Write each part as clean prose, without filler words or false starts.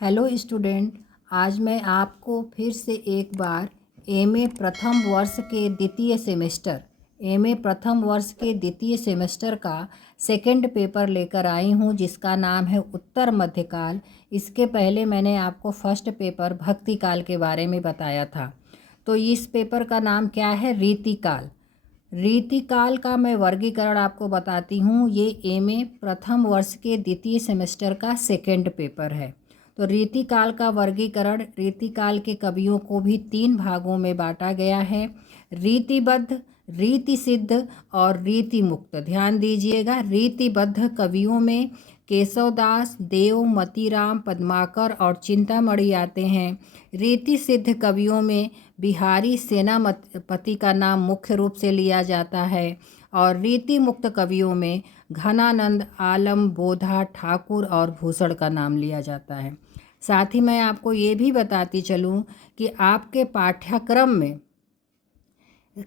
Hello student, आज मैं आपको फिर से एक बार एमए प्रथम वर्ष के द्वितीय सेमेस्टर का सेकंड पेपर लेकर आई हूँ, जिसका नाम है उत्तर मध्यकाल। इसके पहले मैंने आपको फर्स्ट पेपर भक्तिकाल के बारे में बताया था। तो इस पेपर का नाम क्या है? रीतिकाल। रीतिकाल का मैं वर्गीकरण आपको बताती हूँ। ये एमए प्रथम वर्ष के द्वितीय सेमेस्टर का सेकंड पेपर है। तो रीतिकाल का वर्गीकरण, रीतिकाल के कवियों को भी 3 भागों में बांटा गया है: रीतिबद्ध, रीति सिद्ध और रीति मुक्त। ध्यान दीजिएगा, रीतिबद्ध कवियों में केशवदास, देव, मतीराम, पद्माकर और चिंतामणि आते हैं। रीति सिद्ध कवियों में बिहारी सेनापति का नाम मुख्य रूप से लिया जाता है और रीति मुक्त कवियों में घनानंद, आलम, बोधा, ठाकुर और भूषण का नाम लिया जाता है। साथ ही मैं आपको ये भी बताती चलूँ कि आपके पाठ्यक्रम में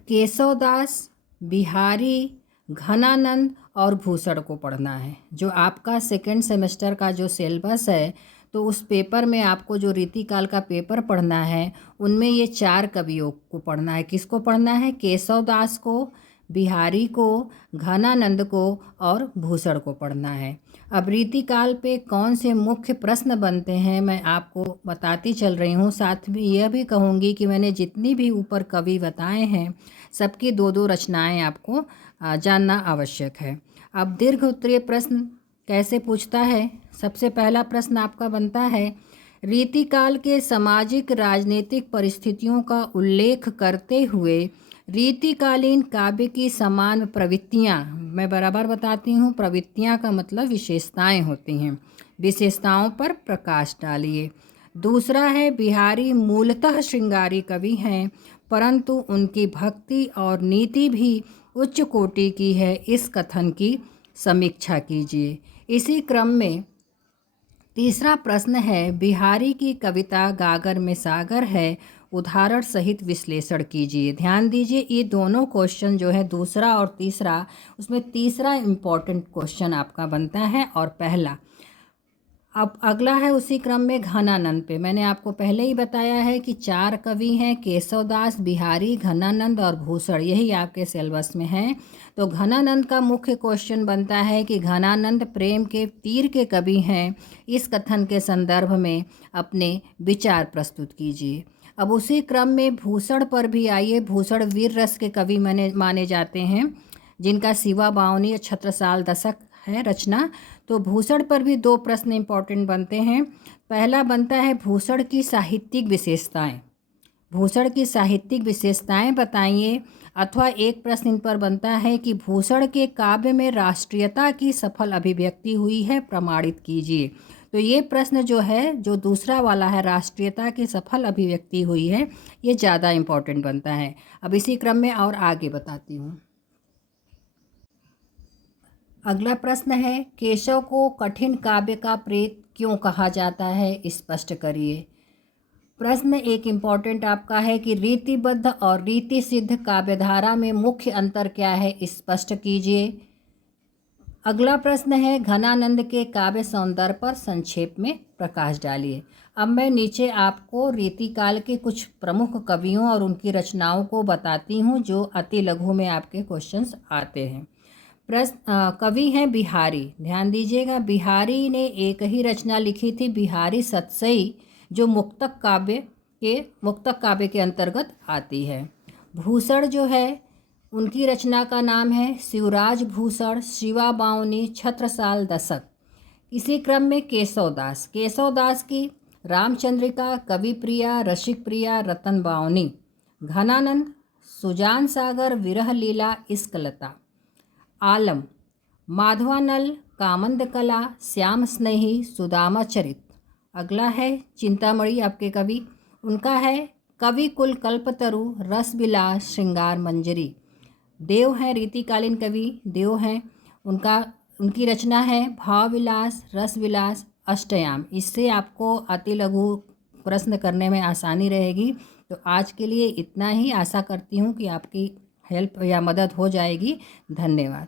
केशवदास, बिहारी, घनानंद और भूषण को पढ़ना है। जो आपका सेकंड सेमेस्टर का जो सिलेबस है, तो उस पेपर में आपको जो रीतिकाल का पेपर पढ़ना है, उनमें ये 4 कवियों को पढ़ना है। किसको पढ़ना है? केशवदास को, बिहारी को, घनानंद को और भूषण को पढ़ना है। अब रीतिकाल पे कौन से मुख्य प्रश्न बनते हैं मैं आपको बताती चल रही हूँ। साथ में यह भी कहूँगी कि मैंने जितनी भी ऊपर कवि बताए हैं, सबकी 2-2 रचनाएं आपको जानना आवश्यक है। अब दीर्घ उत्तरीय प्रश्न कैसे पूछता है? सबसे पहला प्रश्न आपका बनता है, रीतिकाल के सामाजिक राजनीतिक परिस्थितियों का उल्लेख करते हुए रीतिकालीन काव्य की समान प्रवृत्तियाँ, मैं बराबर बताती हूँ, प्रवृत्तियाँ का मतलब विशेषताएं होती हैं, विशेषताओं पर प्रकाश डालिए। दूसरा है, बिहारी मूलतः श्रृंगारी कवि हैं, परंतु उनकी भक्ति और नीति भी उच्च कोटि की है। इस कथन की समीक्षा कीजिए। इसी क्रम में तीसरा प्रश्न है, बिहारी की कविता गागर में सागर है, उदाहरण सहित विश्लेषण कीजिए। ध्यान दीजिए, ये दोनों क्वेश्चन जो है, दूसरा और तीसरा, उसमें तीसरा इम्पॉर्टेंट क्वेश्चन आपका बनता है और पहला। अब अगला है उसी क्रम में घनानंद पे। मैंने आपको पहले ही बताया है कि 4 कवि हैं, केशवदास, बिहारी, घनानंद और भूषण, यही आपके सिलेबस में है। तो घनानंद का मुख्य क्वेश्चन बनता है कि घनानंद प्रेम के तीर के कवि हैं। इस कथन के संदर्भ में अपने विचार प्रस्तुत कीजिए। अब उसी क्रम में भूषण पर भी आइए। भूषण वीर रस के कवि माने जाते हैं, जिनका शिवा बावनी छत्रसाल दशक है रचना। तो भूषण पर भी 2 प्रश्न इंपॉर्टेंट बनते हैं। पहला बनता है, भूषण की साहित्यिक विशेषताएं। भूषण की साहित्यिक विशेषताएं बताइए। अथवा एक प्रश्न इन पर बनता है कि भूषण के काव्य में राष्ट्रीयता की सफल अभिव्यक्ति हुई है, प्रमाणित कीजिए। तो ये प्रश्न जो है, जो दूसरा वाला है, राष्ट्रीयता की सफल अभिव्यक्ति हुई है, ये ज़्यादा इम्पॉर्टेंट बनता है। अब इसी क्रम में और आगे बताती हूँ। अगला प्रश्न है, केशव को कठिन काव्य का प्रेत क्यों कहा जाता है, स्पष्ट करिए। प्रश्न एक इम्पॉर्टेंट आपका है कि रीतिबद्ध और रीति सिद्ध काव्यधारा में मुख्य अंतर क्या है, स्पष्ट कीजिए। अगला प्रश्न है, घनानंद के काव्य सौंदर्य पर संक्षेप में प्रकाश डालिए। अब मैं नीचे आपको रीतिकाल के कुछ प्रमुख कवियों और उनकी रचनाओं को बताती हूँ, जो अति लघु में आपके क्वेश्चंस आते हैं। प्रश्न कवि हैं बिहारी। ध्यान दीजिएगा, बिहारी ने एक ही रचना लिखी थी, बिहारी सतसई, जो मुक्तक काव्य के अंतर्गत आती है। भूषण जो है, उनकी रचना का नाम है शिवराज भूषण, शिवा बावनी, छत्रसाल दशक। इसी क्रम में केशवदास की रामचंद्रिका, कवि प्रिया, रसिक प्रिया, रतन बावनी। घनानंद, सुजान सागर, विरह लीला, इश्कलता। आलम, माधवानल, कामंद कला, श्याम स्नेही, सुदामा चरित। अगला है चिंतामणि आपके कवि, उनका है कवि कुल कल्पतरु, रसविलास, श्रृंगार मंजरी। देव हैं, रीतिकालीन कवि देव हैं, उनकी रचना है भावविलास, रसविलास, अष्टयाम। इससे आपको अति लघु प्रश्न करने में आसानी रहेगी। तो आज के लिए इतना ही। आशा करती हूँ कि आपकी हेल्प या मदद हो जाएगी। धन्यवाद।